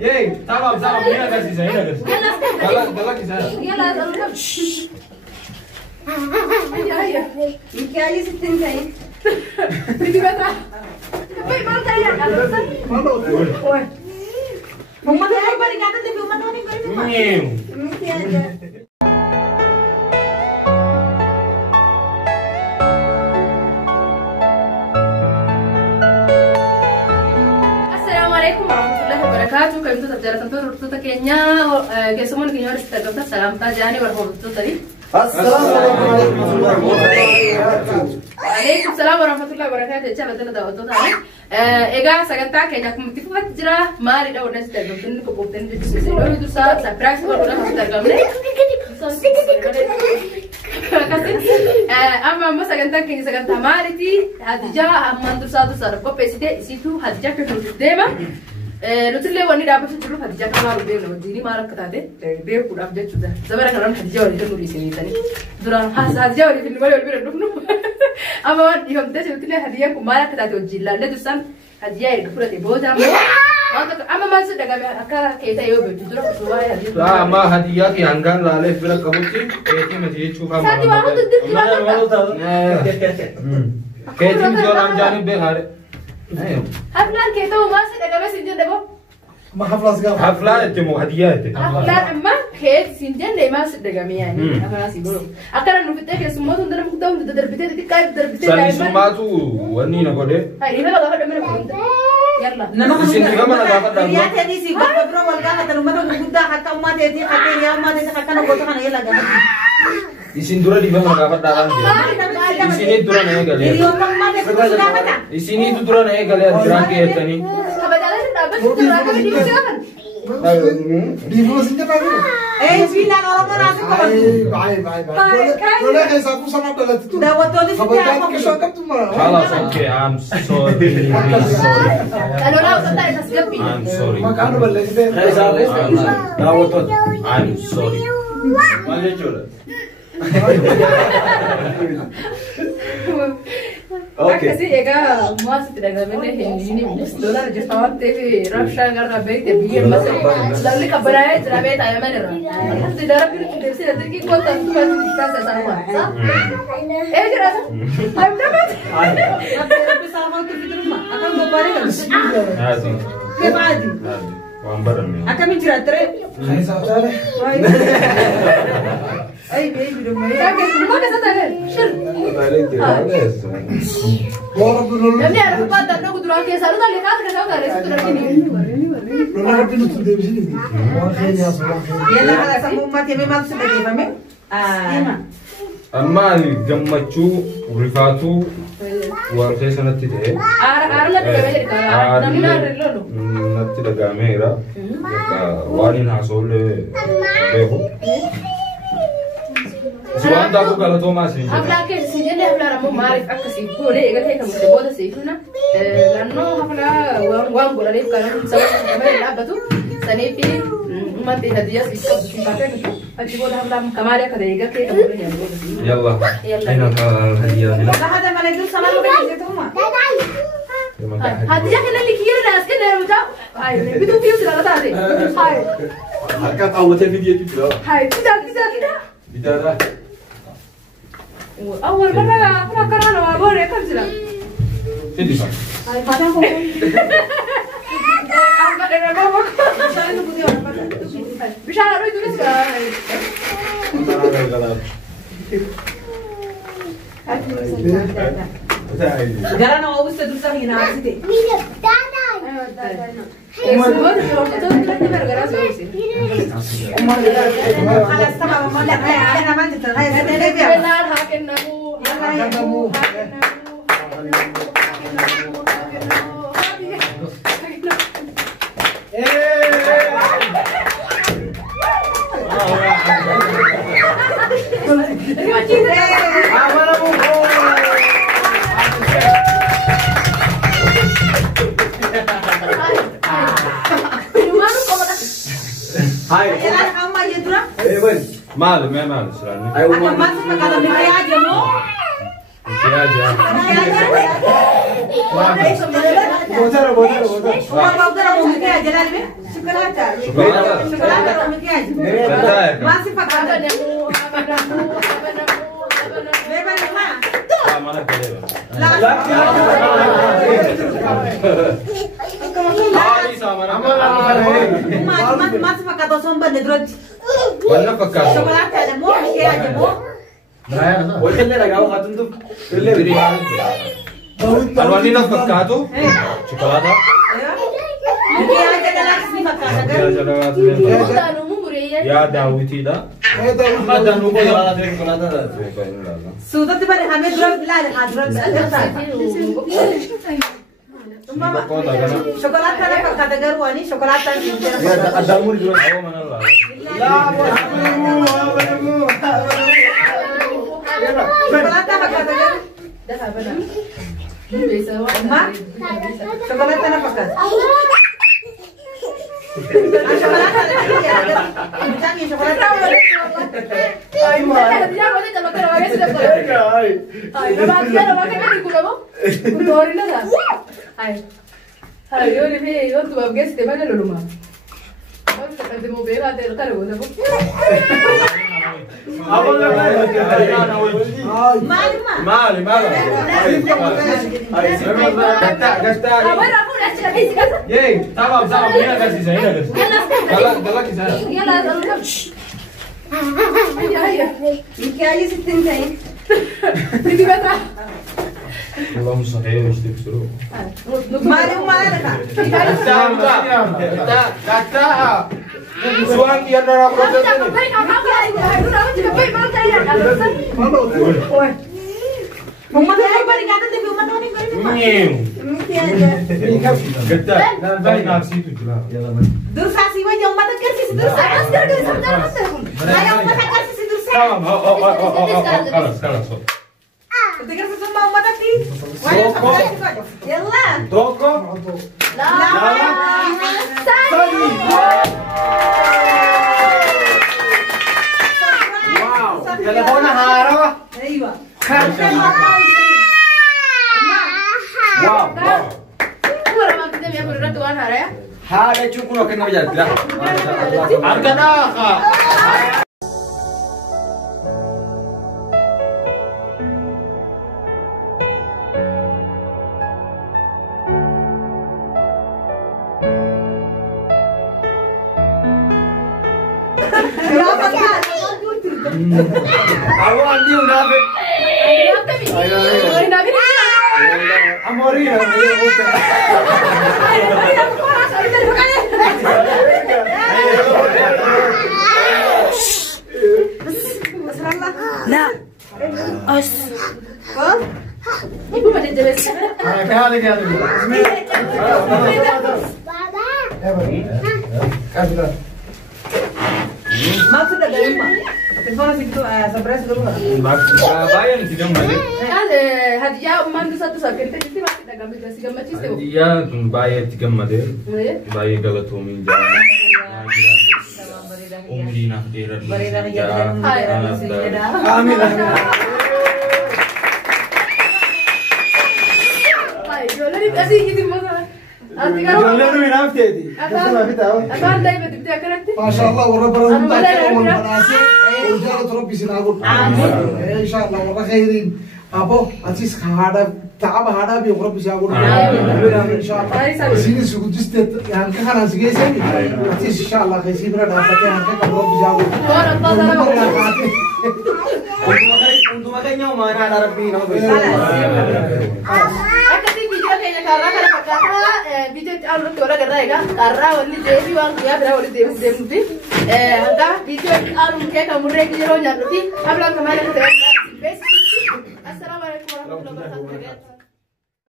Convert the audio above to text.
ياي تمام هنا قاسي هنا قالك يلا هيا مكيالي 60 زين بدي بقى باي ما تايا هم ده بari kata tapi umat ini bari Assalamu alaikum warahmatullahi wabarakatuh. Kami tetap jalan tentu kayaknya kesemuanya kayaknya harus kita dapat salam tajani warahmatullahi tadi. Assalamualaikum warahmatullahi wabarakatuh. Waalaikumsalam warahmatullahi wabarakatuh. Coba dulu dah waktu tadi. Ega sagantaa kayaknya aku mesti buat jera mari dah udah sudah dapat ini kebutuhan di sini. Lalu itu saat surprise baru dah sudah gambar. Amma sagantaa kayaknya sagantaa mari ti hadijah amma tu satu sarap kau pesite situ hadijah kerja dema. Lutile wani dapat dulu hadijah kalau dia no jadi marah ketade dia pun abjad sudah. Sebenarnya kalau hadijah wani itu nulis ini tadi. Durang hadijah wani film wani lebih rendah. Amma wani yang tadi lutile hadijah kumara ketade ujilla. Lalu tusan hadijah itu pula tiba jamu. Amma masuk dalam akar kita yo berdua keluar hadijah. لا ما هديات يانغان لا ليه بلا كبوتي كيتي مجيء شوفها Satu orang tu كيتي جوران جانب بهار Haflan kita masuk dalam sinjun debo. ما حفلة سجارة حفلة تمو هديات Haflan amma kait sinjun deh masuk dalam yani. Apa nasi belum? Akaran nufitnya kayak semua tu dalam kita untuk terbitnya itu kayak terbitnya. سالي سماتو وني نقوله Hai ini kalau dapat mana pun. Yalla. di sini juga mana dapat dapat Lihat tadi sih bapak wal kan kalau mana muda kata umat tadi kata ya umat tadi kata nak bodoh kan ya lagi. di sini dura di mana dapat dalam di sini dura naik kali Jadi orang mana itu sudah kata. di sini itu dura naik kali jalan ke tani Apa jalan dapat itu raga di siapa? دي فلوس انت ما Bilang orang orang asing kau. باي باي باي ولا حسابه سنة دلت تو Dah waktu itu خبرت setiap كيف شو كم تمر خلاص اوكي I'm sorry Kalau lau kata itu segapi. I'm sorry ما كانوا بلغت I'm sorry Oke sih ega masih tidak ada ini dolar Jepang TV Russia karena baik tapi dia masih lalu kabarnya jerabe tanya mana orang tidak ada dari sini nanti kita kontak tu masih kita sama jelas I'm dapat Tapi sama itu di rumah. Akan bapak kan. هذه Kebadi. هذه وامبرم Akan menjerat ter. هاي سافر Ay baby rumah. Oke semua dah selesai sure ورب نقول Ini ada tempat dan aku turun ke sana dah lihat ke sana dah situ lagi ni. له رب نقول ده بيجي واخير يا صباح Ya lah kalau sama umat ya memang sudah difahami. أما الجمتشو ورفاتو وارخي سنتي ده Arna tidak banyak kita. Namina relo. نتي دعاميرا وارين حصول بهو زوان دابو kalau Thomas ini Hafla ke sini ni hafla ramu marif akasi boleh egat hai kamu boleh sih tu na. Lano hafla wang boleh ni kalau sama sama ni apa tu? Sani pi umat ini hadiah sih sifatnya tu. Pasti boleh hafla kemarin kada egat hai kamu ni boleh. يلا هنا الهدية هنا Dah ada mana itu sama lu kan itu rumah. Hadiah kena likir nas kena macam. Hai, itu view sudah tadi. Hai, Harkat awalnya video itu loh. hai tidak. Bicara. Awal mana aku nak kerana awal boleh kan sudah. Ini pak Hai, mana aku? Apa dengan mama? Saya tu punya apa? Bisa nak itu ni sekarang. Jangan nak ubus terus lagi nak sih. Semua tu kita bergerak sih. Kalau sama mama nak ayah nama itu ayah ada dia. Benar hakin namu. Terima Hai. Ayah kamu aja tu lah. Wen. ماله ما ماله سلامي Ayo Akan masuk kalau dia aja mau. انت يا جماعه بوتر بوتر بوتر ما بقدر أقول لك يا جلال بيه شوكولاتة شوكولاتة أقول لك يا ما صفة هذا لا ما صفة كذا صوم بندرج ولا فكر شوكولاتة ده مو كيا جمو وكل اللي قالوا هتندم كل اللي الوالدين فكاتو شوكولاته كيا جلال صفة كذا يا داوتي دا ما دانو كو يلا ده شوكولاته سودا تبغى هامي درج لا لا درج شوكولاتة أنا فكرت أجرواني شوكولاتة يا قدامو دي هو من الله لا شوكولاتة فكرت أجرو ما شوكولاتة أنا فكرت شوكولاتة بتاعي شوكولاتة مالي ياي تمام هنا كاسي هنا مكياج 60 زين والله مستحيل اشتري بسرعه مالي سوان يا نرى هم كانوا باري قاعدين في هم ثاني قلت باي نفسي تجلا دور ساسي وجه هم تكرسي دور ساسي لا يا هم تكرسي دور ساسي تمام خلاص تكرسي ثم هم تكي يلا توكو لا واو تليفونها هارة ايوه واو هذا تشوفونه كنا وجدت لا أركناها أبو عندي منافق أمورينا لا أس Ibu pada jelas. ما sudah dari rumah. Telepon situ surprise dulu. Bayar sih kan balik. Ada hadiah mandu satu sakit itu masih tak gambar kasih gambar ciste. Dia bayar tiga made. Bayar kalau tuh minjam. Umri nak derat. Amin. Jadi kasih gitu masalah. جولنا من أفتيدي. أفعل دايما تبدأ كنت. ما شاء الله وربنا متأكد والمناسب ورجال ربي سنقول آمين إن شاء الله والله خيرين أبو أتيس هذا تعب هذا بيوم ربي سنقول آمين إن شاء الله سيني سكوت جست يعني كهنا سجى سيني أتيس إن شاء الله خيسي برا دافع يعني كهنا ربي سنقول untuk makanya mana ada Rabbi nama karena kalau kakak video alur tuh orang kerja karena wanita jadi orang dia berapa wanita demuti anda video alur kayak kamu rek jadi orang nyaruti, apa kemarin kita assalamualaikum warahmatullahi wabarakatuh.